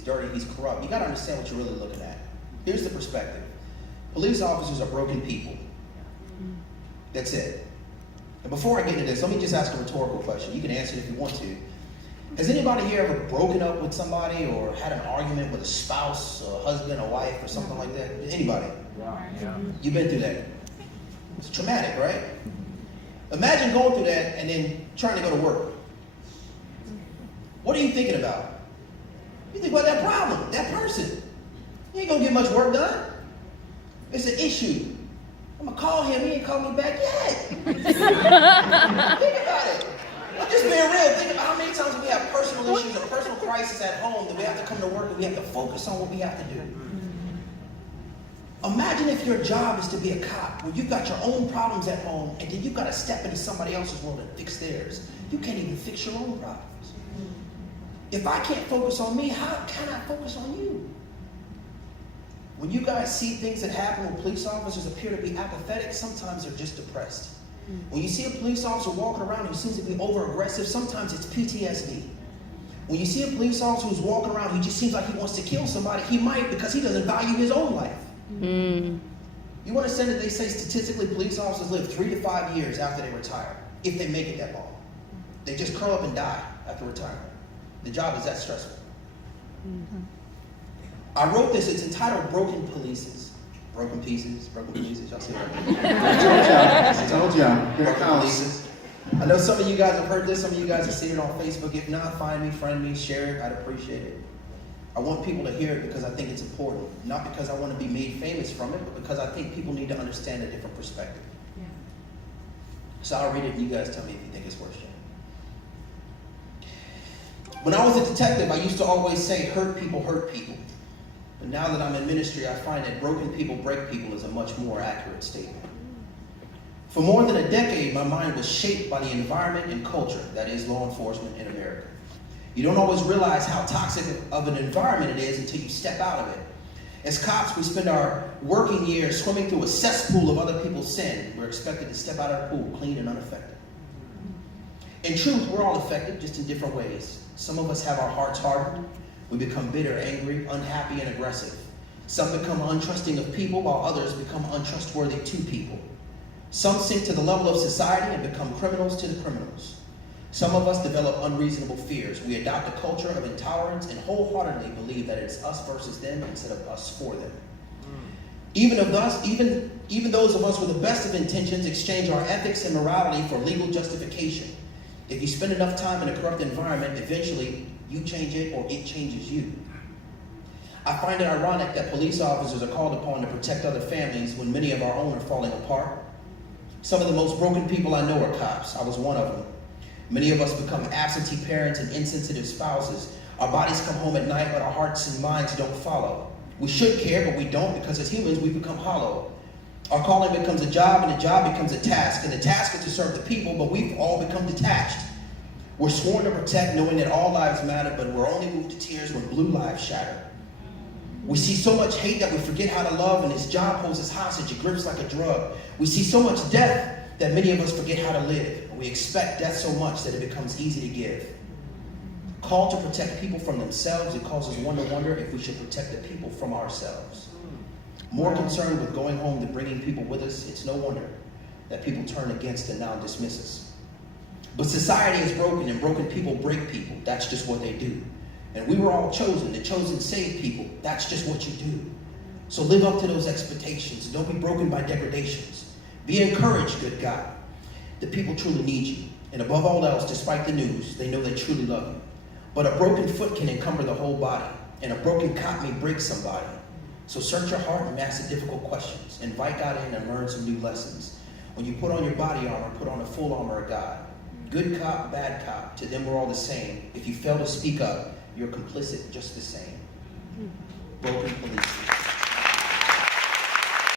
he's dirty, he's corrupt. You got to understand what you're really looking at. Here's the perspective. Police officers are broken people. That's it. And before I get into this, let me just ask a rhetorical question. You can answer it if you want to. Has anybody here ever broken up with somebody or had an argument with a spouse, a husband, a wife, or something like that? Anybody? Yeah. You've been through that. It's traumatic, right? Imagine going through that and then trying to go to work. What are you thinking about? You think about that problem, that person. You ain't gonna get much work done. It's an issue. I'm gonna call him, he ain't called me back yet. Think about it. I'm just being real. Think about how many times we have personal issues or personal crisis at home that we have to come to work and we have to focus on what we have to do. Imagine if your job is to be a cop, where you've got your own problems at home, and then you've got to step into somebody else's world and fix theirs. You can't even fix your own problems. If I can't focus on me, how can I focus on you? When you guys see things that happen when police officers appear to be apathetic, sometimes they're just depressed. When you see a police officer walking around who seems to be over-aggressive, sometimes it's PTSD. When you see a police officer who's walking around who just seems like he wants to kill somebody, he might because he doesn't value his own life. You understand that they say statistically police officers live 3 to 5 years after they retire, if they make it that long. They just curl up and die after retirement. The job is that stressful. I wrote this, it's entitled Broken Polices. Broken pieces, y'all see that? I told y'all. Here it Broken comes. polices. I know some of you guys have heard this, some of you guys have seen it on Facebook. If not, find me, friend me, share it, I'd appreciate it. I want people to hear it because I think it's important. Not because I want to be made famous from it, but because I think people need to understand a different perspective. So I'll read it and you guys tell me if you think it's worth sharing. When I was a detective, I used to always say, hurt people hurt people. But now that I'm in ministry, I find that broken people break people is a much more accurate statement. For more than a decade, my mind was shaped by the environment and culture that is law enforcement in America. You don't always realize how toxic of an environment it is until you step out of it. As cops, we spend our working years swimming through a cesspool of other people's sin. We're expected to step out of the pool clean and unaffected. In truth, we're all affected, just in different ways. Some of us have our hearts hardened. We become bitter, angry, unhappy, and aggressive. Some become untrusting of people, while others become untrustworthy to people. Some sink to the level of society and become criminals to the criminals. Some of us develop unreasonable fears. We adopt a culture of intolerance and wholeheartedly believe that it's us versus them instead of us for them. Even those of us with the best of intentions exchange our ethics and morality for legal justification. If you spend enough time in a corrupt environment, eventually you change it or it changes you. I find it ironic that police officers are called upon to protect other families when many of our own are falling apart. Some of the most broken people I know are cops. I was one of them. Many of us become absentee parents and insensitive spouses. Our bodies come home at night, but our hearts and minds don't follow. We should care, but we don't because as humans, we become hollow. Our calling becomes a job, and the job becomes a task. And the task is to serve the people, but we've all become detached. We're sworn to protect, knowing that all lives matter, but we're only moved to tears when blue lives shatter. We see so much hate that we forget how to love, and this job holds us hostage. It grips like a drug. We see so much death that many of us forget how to live. We expect death so much that it becomes easy to give. Called to protect people from themselves, it causes one to wonder if we should protect the people from ourselves. More concerned with going home than bringing people with us, it's no wonder that people turn against and now dismiss us. But society is broken, and broken people break people. That's just what they do. And we were all chosen. The chosen save people. That's just what you do. So live up to those expectations. Don't be broken by degradations. Be encouraged, good God. The people truly need you. And above all else, despite the news, they know they truly love you. But a broken foot can encumber the whole body, and a broken cop may break somebody. So search your heart and ask the difficult questions. Invite God in and learn some new lessons. When you put on your body armor, put on the full armor of God. Good cop, bad cop, to them we're all the same. If you fail to speak up, you're complicit just the same. Broken police.